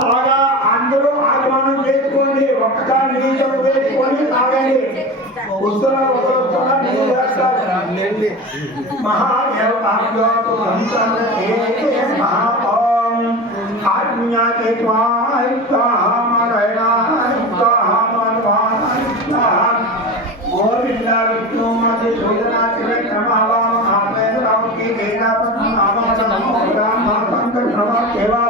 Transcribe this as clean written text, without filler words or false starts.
అలాగా అందరూ ఆగమనం చేసుకోండి ఒక్కసారి నీళ్ళు వేసుకొని తాగండి ఉత్తరాలు ఒకరు నీళ్ళు వేస్తారు మహాదేవతాభ్యోతో మహాపం ఆజ్ఞాతే గోవింద విష్ణు మధ్య శోధనాత్రే క్రమావామ ఆపేదరావు కి వేదాపం నామాసం రామ శంకర సేవా